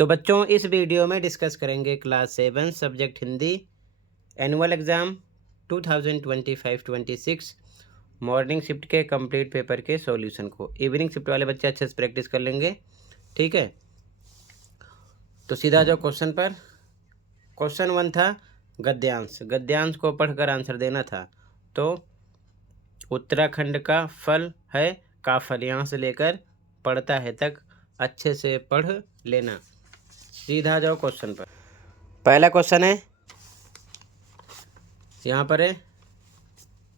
तो बच्चों इस वीडियो में डिस्कस करेंगे class 7 subject Hindi annual exam 2025-26 morning shift के कंप्लीट पेपर के सॉल्यूशन को। इवनिंग शिफ्ट वाले बच्चे अच्छे से प्रैक्टिस कर लेंगे, ठीक है। तो सीधा जाओ क्वेश्चन पर। क्वेश्चन 1 था गद्यांश। गद्यांश को पढ़कर आंसर देना था। तो उत्तराखंड का फल है काफल, यहाँ से लेकर पढ़ता है तक अच्छे से पढ़ लेना। सीधा जाओ क्वेश्चन पर। पहला क्वेश्चन है, यहाँ पर है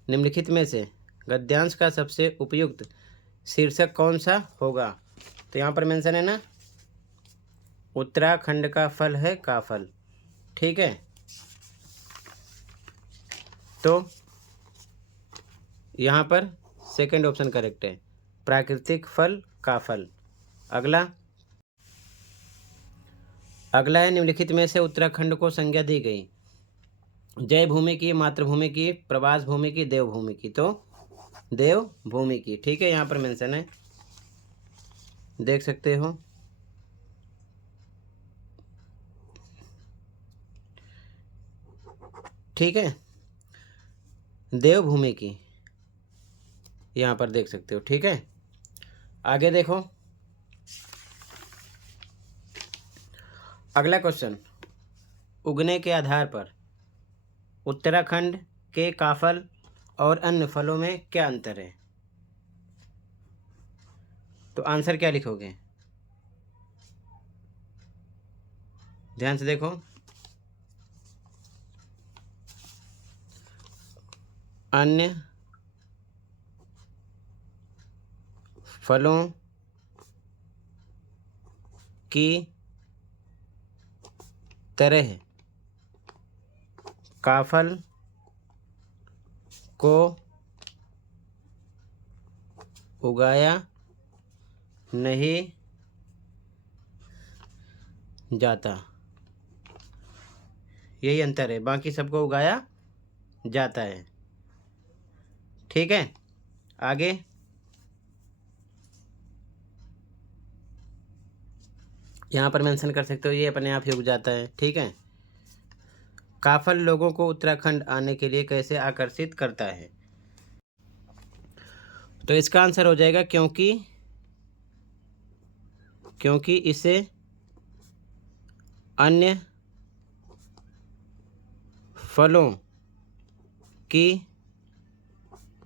निम्नलिखित में से गद्यांश का सबसे उपयुक्त शीर्षक कौन सा होगा। तो यहाँ पर मेंशन है ना, उत्तराखंड का फल है काफल, ठीक है। तो यहाँ पर सेकंड ऑप्शन करेक्ट है, प्राकृतिक फल काफल। अगला है निम्नलिखित में से उत्तराखंड को संज्ञा दी गई जय भूमि की, मातृभूमि की, प्रवास भूमि की, देवभूमि की। तो देवभूमि की, ठीक है। यहाँ पर मेंशन है, देख सकते हो। ठीक है, देवभूमि की यहाँ पर देख सकते हो, ठीक है। आगे देखो अगला क्वेश्चन, उगने के आधार पर उत्तराखंड के काफल और अन्य फलों में क्या अंतर है। तो आंसर क्या लिखोगे, ध्यान से देखो। अन्य फलों की तरह काफल को उगाया नहीं जाता, यही अंतर है, बाकी सबको उगाया जाता है, ठीक है। आगे यहाँ पर मेंशन कर सकते हो, ये अपने आप ही उग जाता है, ठीक है। काफल लोगों को उत्तराखंड आने के लिए कैसे आकर्षित करता है। तो इसका आंसर हो जाएगा क्योंकि इसे अन्य फलों की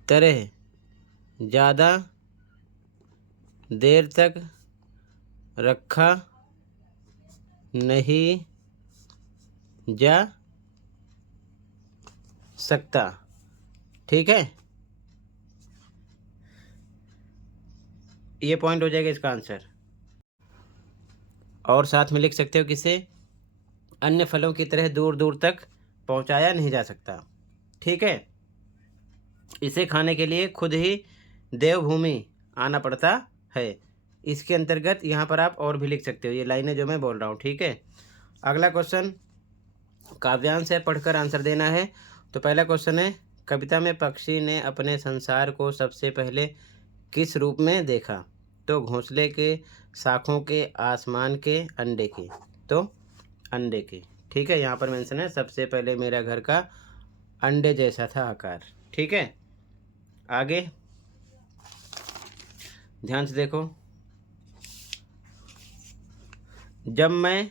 तरह ज़्यादा देर तक रखा नहीं जा सकता, ठीक है। ये पॉइंट हो जाएगा इसका आंसर। और साथ में लिख सकते हो कि इसे अन्य फलों की तरह दूर दूर तक पहुंचाया नहीं जा सकता, ठीक है। इसे खाने के लिए खुद ही देवभूमि आना पड़ता है। इसके अंतर्गत यहाँ पर आप और भी लिख सकते हो, ये लाइनें जो मैं बोल रहा हूँ, ठीक है। अगला क्वेश्चन काव्यांश है, पढ़कर आंसर देना है। तो पहला क्वेश्चन है, कविता में पक्षी ने अपने संसार को सबसे पहले किस रूप में देखा। तो घोंसले के, शाखों के, आसमान के, अंडे के। तो अंडे के, ठीक है। यहाँ पर मेंशन है, सबसे पहले मेरा घर का अंडे जैसा था आकार, ठीक है। आगे ध्यान से देखो, जब मैं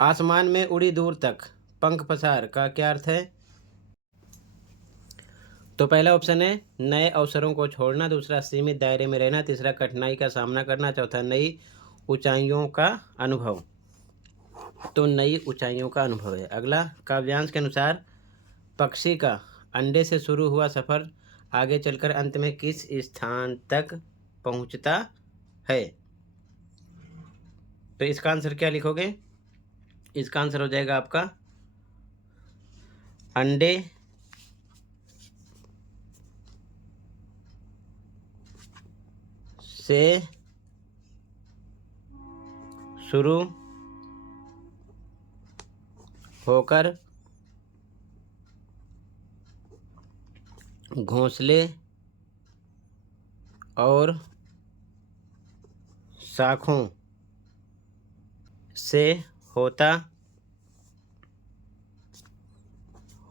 आसमान में उड़ी दूर तक पंख पसार का क्या अर्थ है। तो पहला ऑप्शन है नए अवसरों को छोड़ना, दूसरा सीमित दायरे में रहना, तीसरा कठिनाई का सामना करना, चौथा नई ऊंचाइयों का अनुभव। तो नई ऊंचाइयों का अनुभव है। अगला काव्यांश के अनुसार पक्षी का अंडे से शुरू हुआ सफ़र आगे चलकर अंत में किस स्थान तक पहुंचता है। तो इसका आंसर क्या लिखोगे, इसका आंसर हो जाएगा आपका अंडे से शुरू होकर घोंसले और शाखों से होता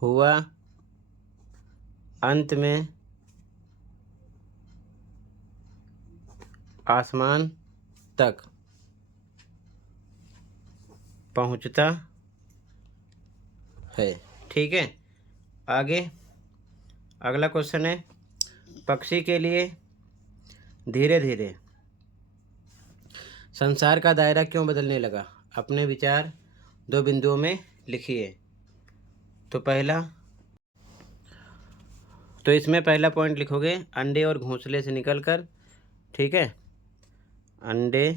हुआ अंत में आसमान तक पहुंचता है। ठीक है, आगे अगला क्वेश्चन है, पक्षी के लिए धीरे धीरे संसार का दायरा क्यों बदलने लगा? अपने विचार 2 बिंदुओं में लिखिए। तो इसमें पहला पॉइंट लिखोगे अंडे और घोंसले से निकलकर। ठीक है, अंडे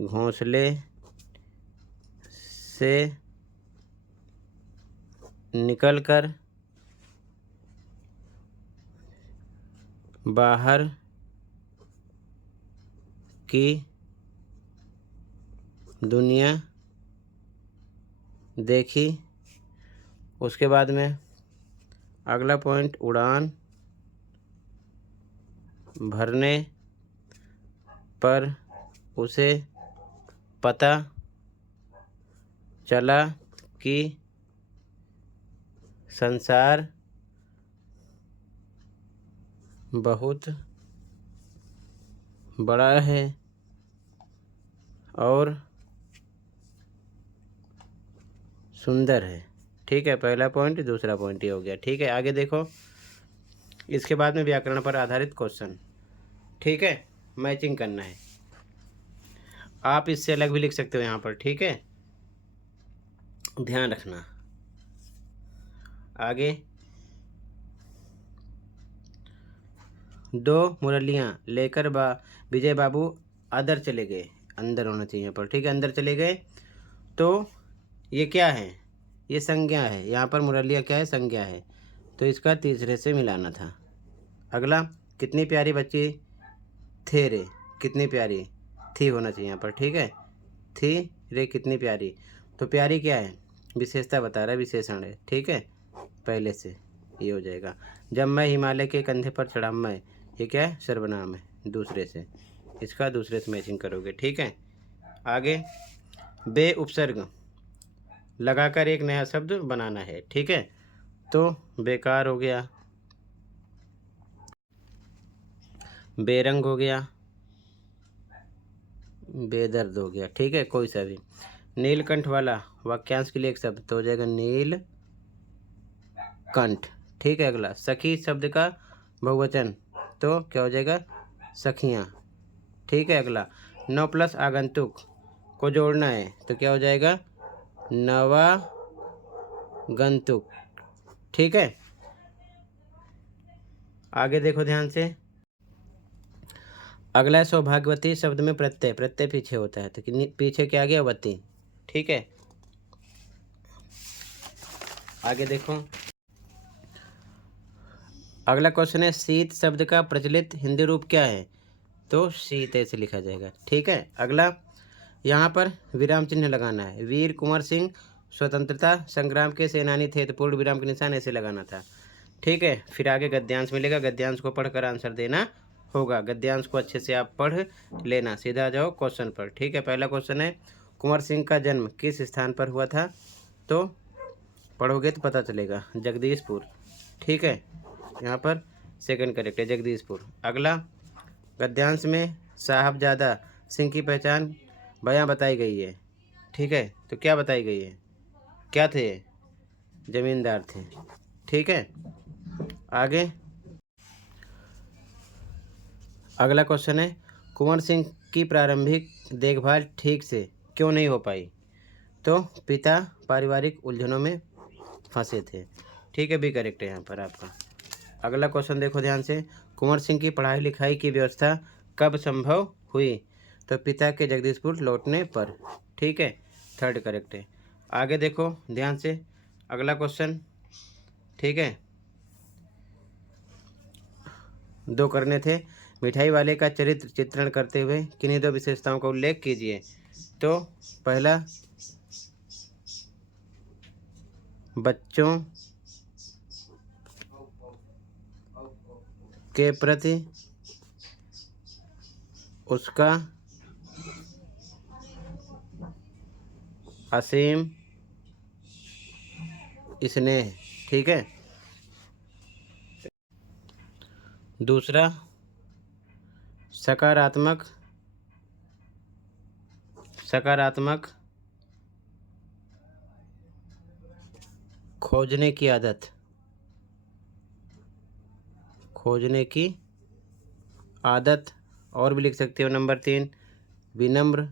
घोंसले से निकलकर बाहर की दुनिया देखी। उसके बाद में अगला पॉइंट, उड़ान भरने पर उसे पता चला कि संसार बहुत बड़ा है और सुंदर है। ठीक है, पहला पॉइंट, दूसरा पॉइंट ये हो गया। ठीक है, आगे देखो, इसके बाद में व्याकरण पर आधारित क्वेश्चन। ठीक है, मैचिंग करना है। आप इससे अलग भी लिख सकते हो यहाँ पर। ठीक है, ध्यान रखना। आगे, 2 मुरलियाँ लेकर विजय बाबू अंदर चले गए। अंदर होना चाहिए पर। ठीक है, अंदर चले गए तो ये क्या है? ये संज्ञा है। यहाँ पर मुरलिया क्या है? संज्ञा है। तो इसका तीसरे से मिलाना था। अगला, कितनी प्यारी बच्ची थे रे। कितनी प्यारी थी होना चाहिए यहाँ पर। ठीक है, थी रे कितनी प्यारी। तो प्यारी क्या है? विशेषता बता रहा है, विशेषण है। ठीक है, पहले से ये हो जाएगा। जब मैं हिमालय के कंधे पर चढ़ा, मैं, ये क्या है? सर्वनाम है, दूसरे से। इसका दूसरे से मैचिंग करोगे। ठीक है, आगे, बे उपसर्ग लगाकर एक नया शब्द बनाना है। ठीक है, तो बेकार हो गया, बेरंग हो गया, बेदर्द हो गया। ठीक है, कोई सा भी। नीलकंठ वाला वाक्यांश के लिए एक शब्द तो हो जाएगा नील कंठ। ठीक है, अगला, सखी शब्द का बहुवचन तो क्या हो जाएगा? सखियाँ। ठीक है, अगला, 9 प्लस आगंतुक को जोड़ना है तो क्या हो जाएगा? नवागंतुक। ठीक है, आगे देखो ध्यान से। अगला है सौभाग्यवती शब्द में प्रत्यय। प्रत्यय पीछे होता है तो पीछे क्या आ गया? वती। ठीक है, आगे देखो, अगला क्वेश्चन है, शीत शब्द का प्रचलित हिंदी रूप क्या है? तो शीत ऐसे लिखा जाएगा। ठीक है, अगला, यहाँ पर विराम चिन्ह लगाना है। वीर कुंवर सिंह स्वतंत्रता संग्राम के सेनानी थे तो पूर्ण विराम के निशान ऐसे लगाना था। ठीक है, फिर आगे गद्यांश मिलेगा। गद्यांश को पढ़कर आंसर देना होगा। गद्यांश को अच्छे से आप पढ़ लेना। सीधा जाओ क्वेश्चन पर। ठीक है, पहला क्वेश्चन है, कुंवर सिंह का जन्म किस स्थान पर हुआ था? तो पढ़ोगे तो पता चलेगा, जगदीशपुर। ठीक है, यहाँ पर सेकंड करेक्ट है, जगदीशपुर। अगला, गद्यांश में साहबजादा सिंह की पहचान बयां बताई गई है। ठीक है, तो क्या बताई गई है? क्या थे? जमींदार थे। ठीक है, आगे अगला क्वेश्चन है, कुंवर सिंह की प्रारंभिक देखभाल ठीक से क्यों नहीं हो पाई? तो पिता पारिवारिक उलझनों में फंसे थे। ठीक है, भी करेक्ट है यहाँ पर आपका। अगला क्वेश्चन देखो ध्यान से, कुंवर सिंह की पढ़ाई लिखाई की व्यवस्था कब संभव हुई? तो पिता के जगदीशपुर लौटने पर। ठीक है, थर्ड करेक्ट है। आगे देखो ध्यान से, अगला क्वेश्चन। ठीक है, 2 करने थे। मिठाई वाले का चरित्र चित्रण करते हुए किन्हीं 2 विशेषताओं का उल्लेख कीजिए। तो पहला, बच्चों के प्रति उसका असीम स्नेह। ठीक है। दूसरा सकारात्मक सकारात्मक खोजने की आदत, खोजने की आदत। और भी लिख सकते हो। नंबर 3 विनम्र।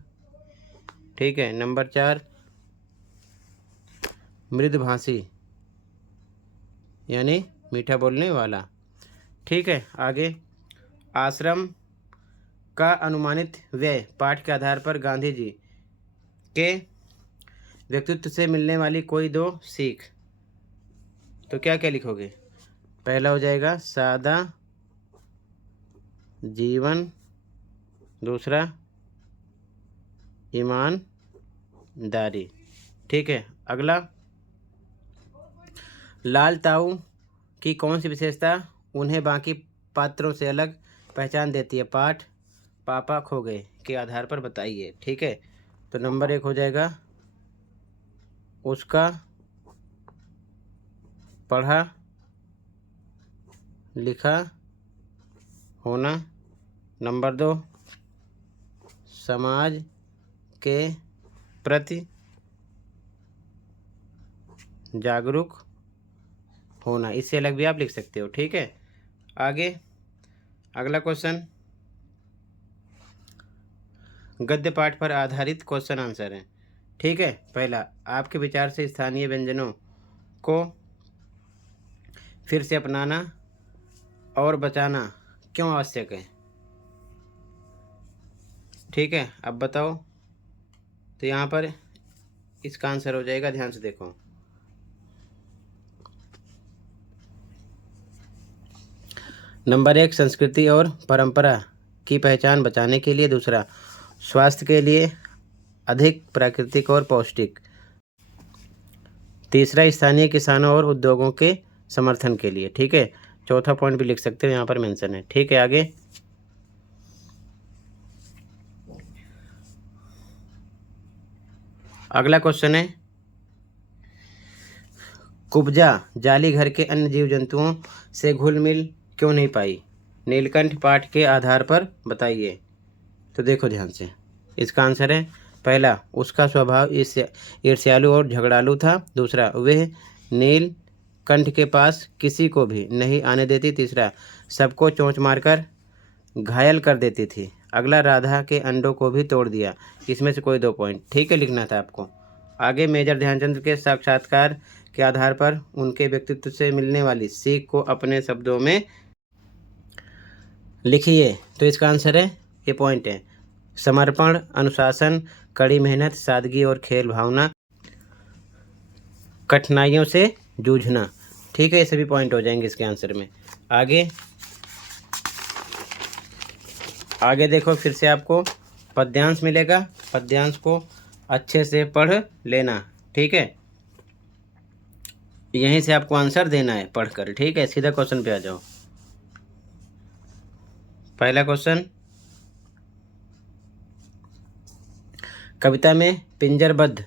ठीक है। नंबर 4 मृदुभाषी यानी मीठा बोलने वाला। ठीक है। आगे आश्रम का अनुमानित व्यय पाठ के आधार पर गांधी जी के व्यक्तित्व से मिलने वाली कोई 2 सीख। तो क्या क्या लिखोगे? पहला हो जाएगा सादा जीवन, दूसरा ईमानदारी। ठीक है। अगला लाल ताऊ की कौन सी विशेषता उन्हें बाकी पात्रों से अलग पहचान देती है? पाठ पापा खो गए के आधार पर बताइए। ठीक है। तो नंबर 1 हो जाएगा उसका पढ़ा लिखा होना। नंबर 2 समाज के प्रति जागरूक होना। इससे अलग भी आप लिख सकते हो। ठीक है। आगे अगला क्वेश्चन गद्य पाठ पर आधारित क्वेश्चन आंसर है। ठीक है। पहला आपके विचार से स्थानीय व्यंजनों को फिर से अपनाना और बचाना क्यों आवश्यक है? ठीक है। अब बताओ। तो यहाँ पर इसका आंसर हो जाएगा, ध्यान से देखो। नंबर 1 संस्कृति और परंपरा की पहचान बचाने के लिए। दूसरा स्वास्थ्य के लिए अधिक प्राकृतिक और पौष्टिक। तीसरा स्थानीय किसानों और उद्योगों के समर्थन के लिए। ठीक है। चौथा पॉइंट भी लिख सकते हो, यहाँ पर मेंशन है। ठीक है। आगे अगला क्वेश्चन है कुब्जा जाली घर के अन्य जीव जंतुओं से घुल मिल क्यों नहीं पाई? नीलकंठ पाठ के आधार पर बताइए। तो देखो ध्यान से। इसका आंसर है पहला उसका स्वभाव ईर्ष्यालु और झगड़ालू था। दूसरा वह नीलकंठ के पास किसी को भी नहीं आने देती। तीसरा सबको चोंच मारकर घायल कर देती थी। अगला राधा के अंडों को भी तोड़ दिया। इसमें से कोई 2 पॉइंट ठीक है लिखना था आपको। आगे मेजर ध्यानचंद के साक्षात्कार के आधार पर उनके व्यक्तित्व से मिलने वाली सीख को अपने शब्दों में लिखिए। तो इसका आंसर है, ये पॉइंट है, समर्पण, अनुशासन, कड़ी मेहनत, सादगी और खेल भावना, कठिनाइयों से जूझना। ठीक है। ये सभी पॉइंट हो जाएंगे इसके आंसर में। आगे देखो, फिर से आपको पद्यांश मिलेगा। पद्यांश को अच्छे से पढ़ लेना। ठीक है। यहीं से आपको आंसर देना है पढ़कर। ठीक है। सीधा क्वेश्चन पे आ जाओ। पहला क्वेश्चन, कविता में पिंजरबद्ध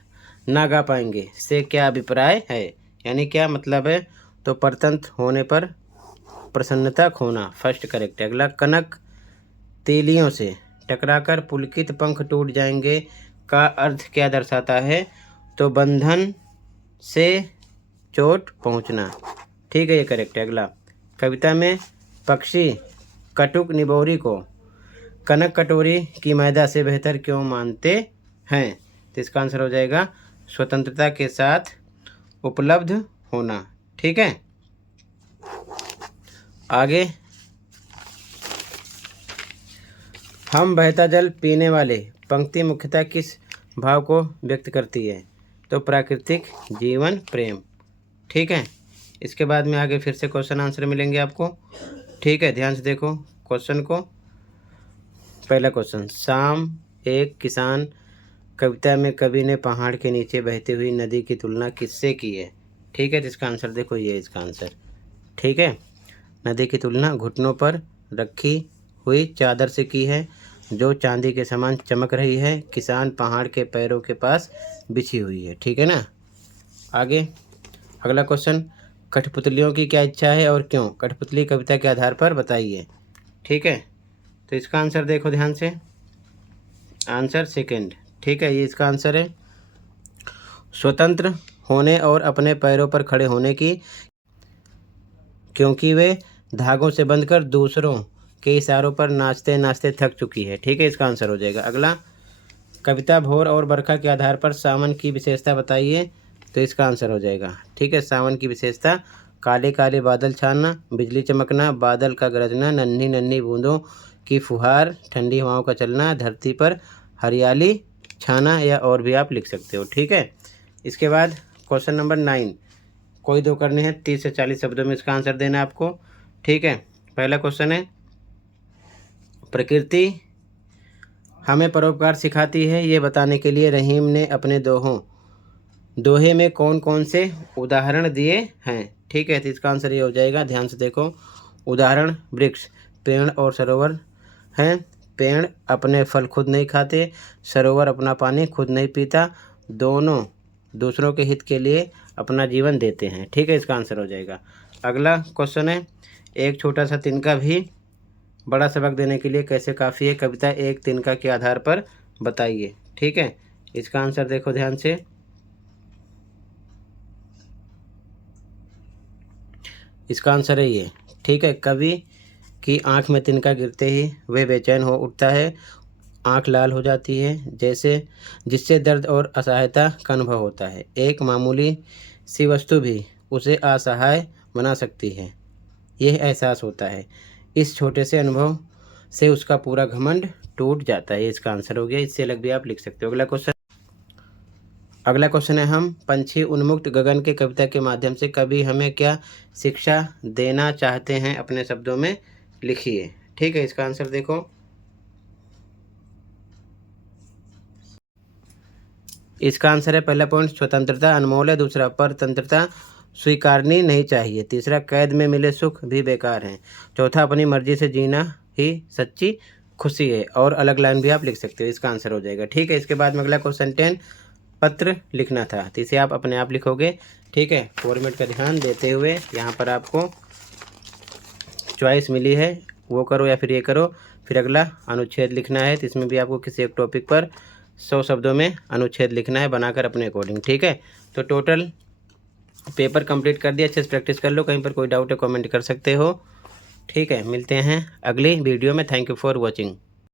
ना गा पाएंगे से क्या अभिप्राय है? यानी क्या मतलब है? तो परतंत्र होने पर प्रसन्नता खोना, फर्स्ट करेक्ट। अगला, कनक तीलियों से टकराकर पुलकित पंख टूट जाएंगे का अर्थ क्या दर्शाता है? तो बंधन से चोट पहुंचना। ठीक है, ये करेक्ट है। अगला, कविता में पक्षी कटुक निबोरी को कनक कटोरी की मैदा से बेहतर क्यों मानते हैं? तो इसका आंसर हो जाएगा स्वतंत्रता के साथ उपलब्ध होना। ठीक है। आगे, हम बहता जल पीने वाले पंक्ति मुख्यतः किस भाव को व्यक्त करती है? तो प्राकृतिक जीवन प्रेम। ठीक है। इसके बाद में आगे फिर से क्वेश्चन आंसर मिलेंगे आपको। ठीक है, ध्यान से देखो क्वेश्चन को। पहला क्वेश्चन, शाम एक किसान कविता में कवि ने पहाड़ के नीचे बहती हुई नदी की तुलना किससे की है? ठीक है। जिसका आंसर देखो, ये इसका आंसर। ठीक है। नदी की तुलना घुटनों पर रखी हुई चादर से की है। जो चांदी के समान चमक रही है, किसान पहाड़ के पैरों के पास बिछी हुई है। ठीक है ना। आगे अगला क्वेश्चन, कठपुतलियों की क्या इच्छा है और क्यों? कठपुतली कविता के आधार पर बताइए। ठीक है, तो इसका आंसर देखो ध्यान से, आंसर सेकंड। ठीक है, ये इसका आंसर है। स्वतंत्र होने और अपने पैरों पर खड़े होने की, क्योंकि वे धागों से बंधकर दूसरों के इशारों पर नाचते नाचते थक चुकी है। ठीक है, इसका आंसर हो जाएगा। अगला, कविता भोर और बरखा के आधार पर सावन की विशेषता बताइए। तो इसका आंसर हो जाएगा। ठीक है, सावन की विशेषता, काले काले बादल छाना, बिजली चमकना, बादल का गरजना, नन्ही नन्ही बूंदों की फुहार, ठंडी हवाओं का चलना, धरती पर हरियाली छाना, या और भी आप लिख सकते हो। ठीक है, इसके बाद क्वेश्चन नंबर 9, कोई दो करने हैं, 30 से 40 शब्दों में इसका आंसर देना है आपको। ठीक है, पहला क्वेश्चन है, प्रकृति हमें परोपकार सिखाती है, ये बताने के लिए रहीम ने अपने दोहे में कौन कौन से उदाहरण दिए हैं। ठीक है, तो इसका आंसर ये हो जाएगा, ध्यान से देखो। उदाहरण, वृक्ष, पेड़ और सरोवर हैं। पेड़ अपने फल खुद नहीं खाते, सरोवर अपना पानी खुद नहीं पीता, दोनों दूसरों के हित के लिए अपना जीवन देते हैं। ठीक है, इसका आंसर हो जाएगा। अगला क्वेश्चन है, एक छोटा सा तिनका भी बड़ा सबक देने के लिए कैसे काफ़ी है, कविता एक तिनका के आधार पर बताइए। ठीक है, इसका आंसर देखो ध्यान से, इसका आंसर है ये। ठीक है, कवि की आंख में तिनका गिरते ही वह बेचैन हो उठता है, आंख लाल हो जाती है, जिससे दर्द और असहायता का अनुभव होता है। एक मामूली सी वस्तु भी उसे असहाय बना सकती है, यह एहसास होता है। इस छोटे से अनुभव से उसका पूरा घमंड टूट जाता है। इसका आंसर हो गया, इससे अलग भी आप लिख सकते हो। अगला क्वेश्चन है, हम पंछी उन्मुक्त गगन के कविता के माध्यम से कवि हमें क्या शिक्षा देना चाहते हैं, अपने शब्दों में लिखिए। ठीक है, इसका आंसर देखो, इसका आंसर है, पहला पॉइंट, स्वतंत्रता अनमोल है। दूसरा, परतंत्रता स्वीकारनी नहीं चाहिए। तीसरा, कैद में मिले सुख भी बेकार हैं। चौथा, अपनी मर्जी से जीना ही सच्ची खुशी है। और अलग लाइन भी आप लिख सकते हो। इसका आंसर हो जाएगा। ठीक है, इसके बाद में अगला क्वेश्चन 10, पत्र लिखना था, तो इसे आप अपने आप लिखोगे। ठीक है, फॉर्मेट का ध्यान देते हुए यहाँ पर आपको चॉइस मिली है, वो करो या फिर ये करो। फिर अगला अनुच्छेद लिखना है, तो इसमें भी आपको किसी एक टॉपिक पर 100 शब्दों में अनुच्छेद लिखना है, बनाकर अपने अकॉर्डिंग। ठीक है, तो टोटल पेपर कंप्लीट कर दिया, अच्छे से प्रैक्टिस कर लो। कहीं पर कोई डाउट है कमेंट कर सकते हो। ठीक है, मिलते हैं अगली वीडियो में। Thank you for watching.